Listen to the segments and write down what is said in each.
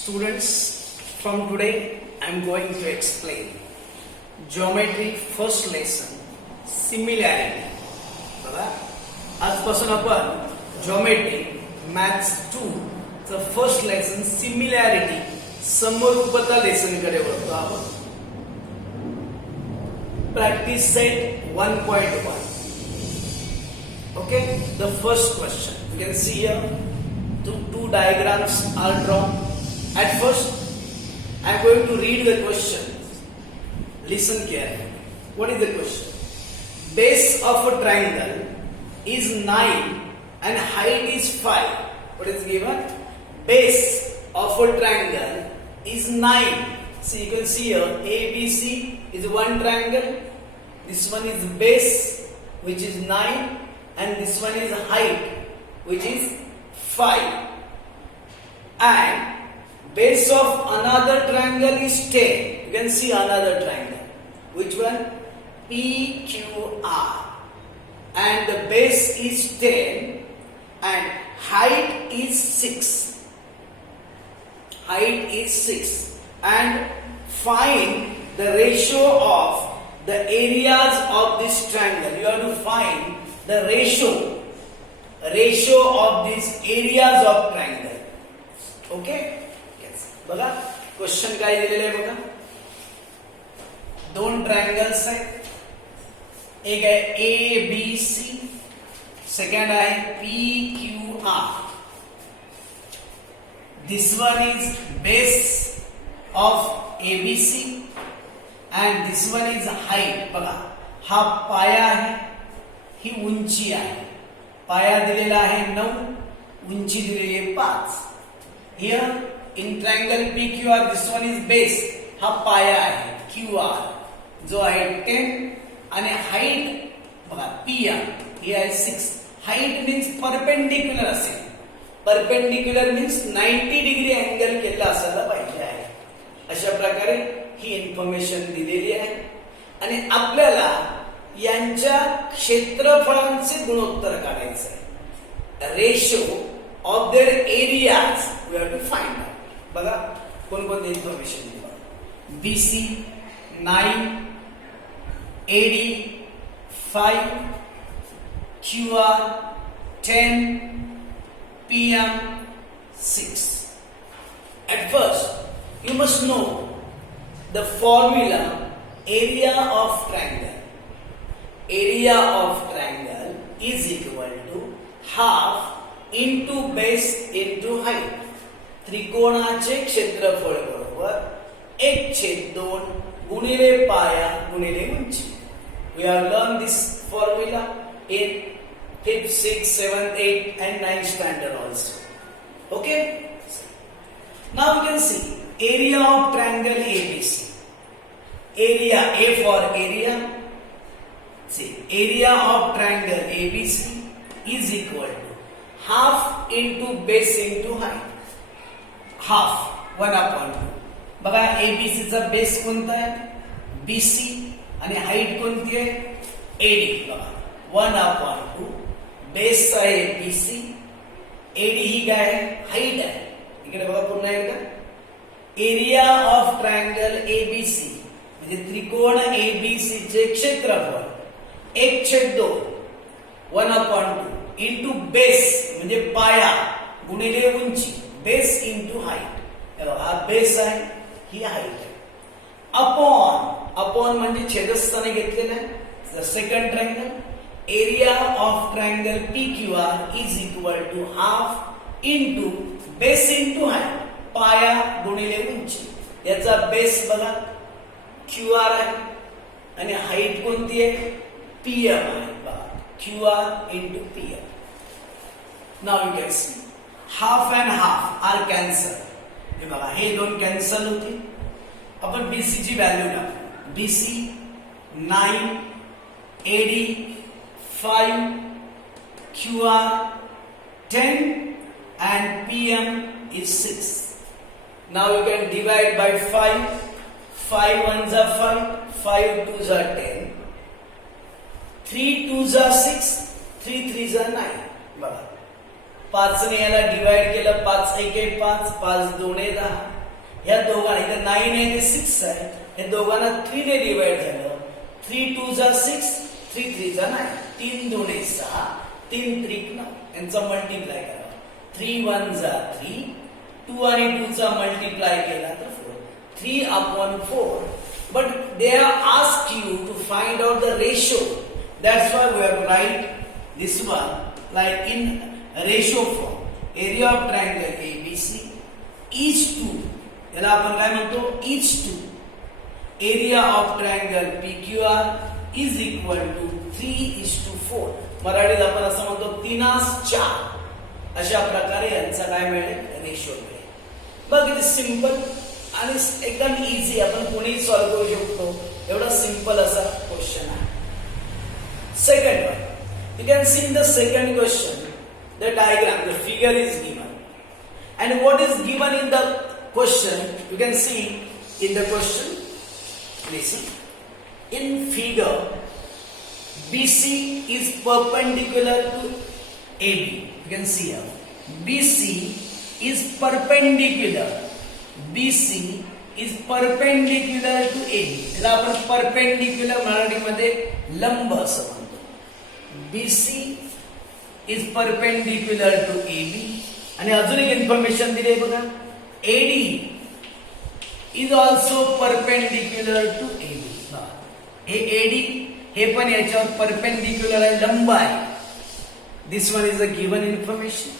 Students, from today I am going to explain geometry first lesson similarity. बघा आजपासून आपण geometry maths 2 च first lesson similarity समरूपता lesson कडे वळतो आपण. Practice set 1.1. Okay, the first question you can see here two diagrams are drawn. At first I am going to read the question. Listen carefully. What is the question? Base of a triangle is 9 and height is 5. What is given? Base of a triangle is 9. So you can see here ABC is one triangle. This one is base, which is 9, and this one is height, which is 5. And base of another triangle is 10. You can see another triangle. Which one? PQR. And the base is 10 and height is 6. Height is 6. And find the ratio of the areas of this triangle. You have to find the ratio of these areas of triangle. Okay? Yes. बघा question काय दिलेलं आहे बघा. दोन triangles आहेत. एक आहे ABC, second आहे PQR. This one is base of ABC and this one is height. बघा हा पाया आहे, ही उंची आहे. पाया दिलेला आहे 9, उंची दिलेली आहे 5. Here in triangle PQR this one is base. हा पाया आहे QR जो आहे 10 आणि height बघा PR ही आहे 6. height means perpendicular असेल. perpendicular means 90 डिग्री अँगल केला असायला पाहिजे आहे. अशा प्रकारे ही इन्फॉर्मेशन दिलेली आहे आणि आपल्याला यांच्या क्षेत्रफळांचे गुणोत्तर काढायचे आहे. Ratio of their areas we have to find out. बघा कोणकोणते इन्फॉर्मेशन दिली. BC 9, AD 5, QR 10, PM 6. At first you must know the formula area of triangle. Area of triangle is equal to half into base into height. त्रिकोणाचे क्षेत्रफळ बरोबर 1/2 गुणिले पाया गुणिले उंची. We have learned this formula in 5th, 6th, 7th, 8th and 9th standard also. Okay? Now you can see area of triangle ABC. Area A for area. See, area of triangle ABC is equal to half into base into height. Half 1/2. बघा ABC चा base कोणता आहे? BC आणि height कोणती आहे? AD. बघा 1/2 base आहे BC, AD ही काय आहे? हाईट आहे. इकडे बघा पुन्हा एकदा एरिया ऑफ ट्रायंगल ABC म्हणजे त्रिकोण ABC चे क्षेत्रफळ 1/2 1/2 इंटू बेस म्हणजे पाया गुणिले उंची. Base into height. हा बेस आहे, ही हाईट आहे. अपॉन म्हणजे छेदस्थानी घेतलेलं आहे. The second triangle area of triangle PQR is equal to half into base into height. पाया गुणिले उंची. याचा बेस बघा QR आहे आणि हाईट कोणती आहे? PM आहे. बघा QR into PM. Now you can see half and half are cancel. हे बघा हे दोन कॅन्सल होतील. आपण BC ची व्हॅल्यू टाकू. BC 9, AD 5, QR 10 and PM is 6. Now you can divide by 5. 5 ones are 5, 5 twos are 10, 3 twos are 6, 3 threes are 9. बघा 5 ने याला डिवाइड केलं, 5 एके 5, 5 दोने 10. या दोघांना इथे 9 आहे ते 6 आहे, हे दोघांना 3 ने डिवाइड झालं. 3 2 जा 6, 3 3 जा 9, 3 दोने 6, 3 त्रिक 9. यांचा मल्टिप्लाय करा. 3 1 जा 3, 2 आणि 2 चा मल्टिप्लाय केला तर 4. 3/4. But they have asked you to find out the ratio. That's why we have write this one like in ratio form. Area of triangle ABC each to, याला आपण काय म्हणतो, each to area of triangle PQR is equal to 3:4. मराठीत आपण असं म्हणतो 3:4. अशा प्रकारे यांचा काय मिळेल, रेशो मिळेल. बघ किती सिंपल आणि एकदम इझी, आपण कोणीही सॉल्व्ह करू शकतो. एवढा सिंपल असा क्वेश्चन आहे. Second one, you can see in the second question the diagram, the figure is given, and what is given in the question, you can see in the question. Listen, in figure BC is perpendicular to AB. You can see here BC is perpendicular. BC is perpendicular to AB. याला आपण perpendicular मराठीमध्ये लंब असं म्हणतो. BC is perpendicular to AB. आणि अजून एक information दिली आहे बघा, AD is also perpendicular to AB. हे AD हे पण याच्यावर परपेंडिक्युलर आहे, लंब आहे. This one is a given information.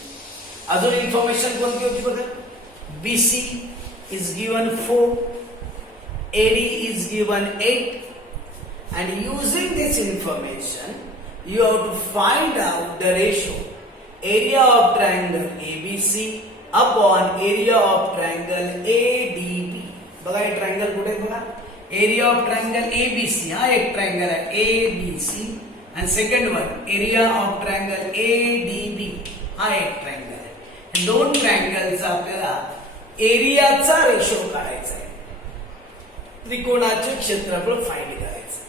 अजून इन्फॉर्मेशन कोणती होती बघा, BC is given 4, AD is given 8, and using this information you have to find out the ratio area of triangle ABC upon area of triangle ADB. बघा हे triangle कुठे आहे बघा, area of triangle ABC. हा एक triangle आहे ABC, आणि second one area of triangle ADB. हा एक ट्रायंगल आहे. दोन ट्रायंगलचा आपल्याला एरियाचा रेशो काढायचा आहे, त्रिकोणाचे क्षेत्रफळ फाइंड करायचं.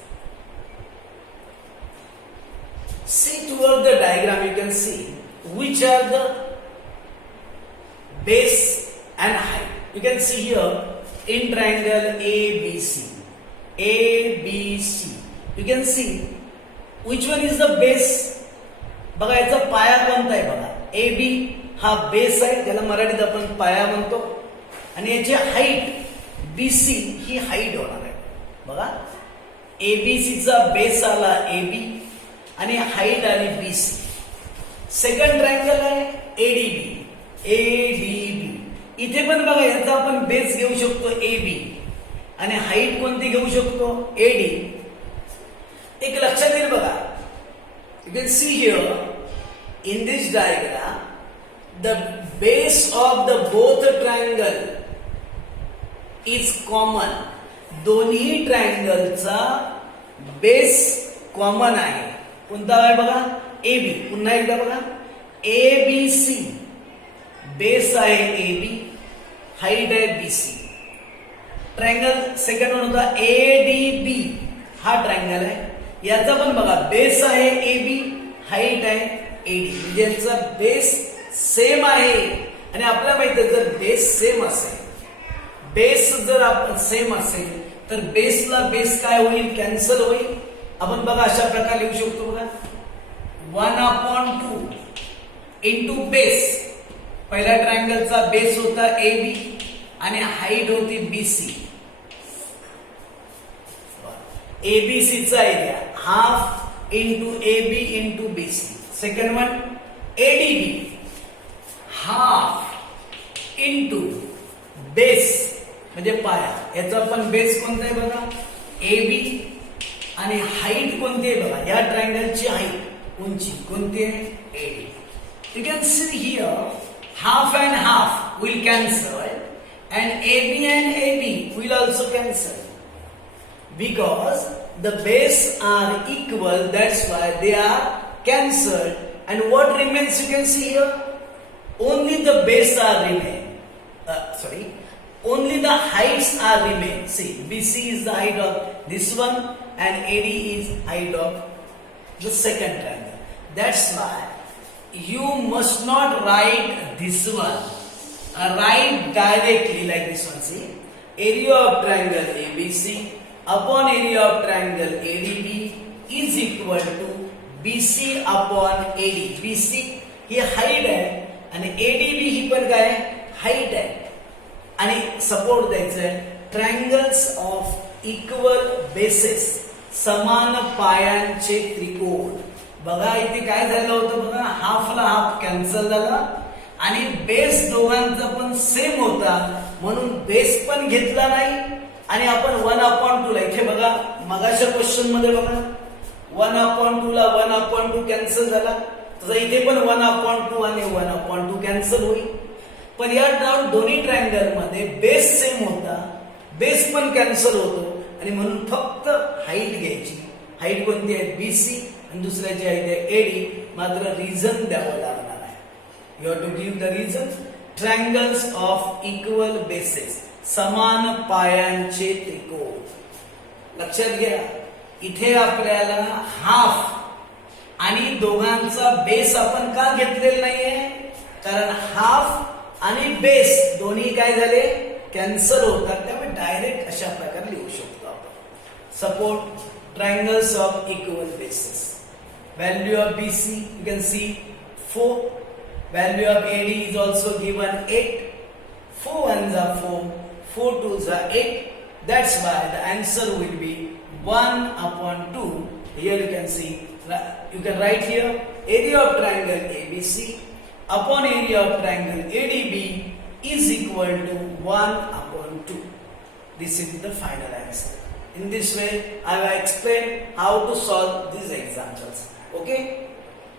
See toward the diagram you can see which are the base and height. You can see here in triangle ABC. ABC. You can see which one is the base. बघा याचा पाया कोणता आहे बघा, AB हा base आहे, त्याला मराठीत आपण पाया म्हणतो. आणि याची हाईट BC ही हाईट होणार आहे. बघा ABC चा बेस आला AB आणि हाईट आली BC. सेकंड ट्रायंगल आहे ADB. इथे पण बघा याचा आपण बेस घेऊ शकतो AB आणि हाईट कोणती घेऊ शकतो, AD. एक लक्षात येईल बघा, you can see here in this diagram the base of the both triangle is common. दोन्ही ट्रायंगलचा बेस कॉमन आहे. कोणता आहे बघा, AB. पुन्हा एकदा बघा, ABC बेस आहे AB, हाईट आहे BC. ट्रायंगल सेकंड वन होता ADB. हा ट्रायंगल आहे, याचा पण बघा बेस आहे AB, हाईट आहे AD. म्हणजे याचा बेस सेम आहे. आणि आपल्याला माहिती आहे जर बेस सेम असेल, बेस जर आपण सेम असेल तर बेसला बेस काय होईल, कॅन्सल होईल. आपण बघा अशा प्रकारे लिहू शकतो बघा, 1/2 इंटू बेस. पहिल्या ट्रायंगलचा बेस होता AB आणि हाईट होती BC. ABC चा area half into AB into BC. Second one ADB half into base म्हणजे पाया. याचा पण बेस कोणता आहे बघा, AB, आणि हाईट कोणती आहे बघा, या ट्रायंगलची हाईट उंची कोणती आहे, AD. You can see here half and half will cancel and AB and AB will also cancel because the base are equal. That's why they are cancelled. And what remains, you can see here, only the base are remain. Only the heights are remain. See, BC is the height of this one and AD is height of the second triangle. That's why you must not write this one. Write directly like this one. See, area of triangle ABC upon area of triangle ADB is equal to BC upon AD. BC he height आहे आणि ADB ही पण काय height आहे आणि support द्यायचं triangles of equal bases, समान पायांचे त्रिकोण. बघा इथे काय झालं होतं बघा, हाफला हाफ कॅन्सल झाला आणि बेस दोघांचा पण सेम होता म्हणून बेस पण घेतला नाही आणि आपण 1/2 ला इथे बघा मगाच्या क्वेश्चन मध्ये बघा 1/2 ला 1/2 कॅन्सल झाला, तर इथे पण 1/2 आणि 1/2 कॅन्सल होईल. पण या दोन्ही ट्रायंगल मध्ये बेस सेम होता, बेस पण कॅन्सल होतो आणि म्हणून फक्त हाईट घ्यायची. हाईट कोणती आहे BC आणि दुसऱ्याची आहे AD. मात्र रिझन द्यावं लागणार आहे. You have to give the reason. Triangles of equal bases, समान पायांचे त्रिकोण. लक्षात घ्या इथे आपल्याला हाफ आणि दोघांचा बेस आपण का घेतलेला नाहीये, कारण हाफ आणि बेस दोन्ही काय झाले कॅन्सल होतात, त्यामुळे डायरेक्ट अशा प्रकारे लिहू शकतो आपण. Support triangles of equal bases. Value of BC you can see 4. Value of AD is also given 8. 4 ones are 4, 4 twos are 8. That's why the answer will be 1/2. Here you can see, you can write here area of triangle ABC upon area of triangle ADB is equal to 1/2. This is the final answer. In this way, I will explain how to solve these examples. Okay.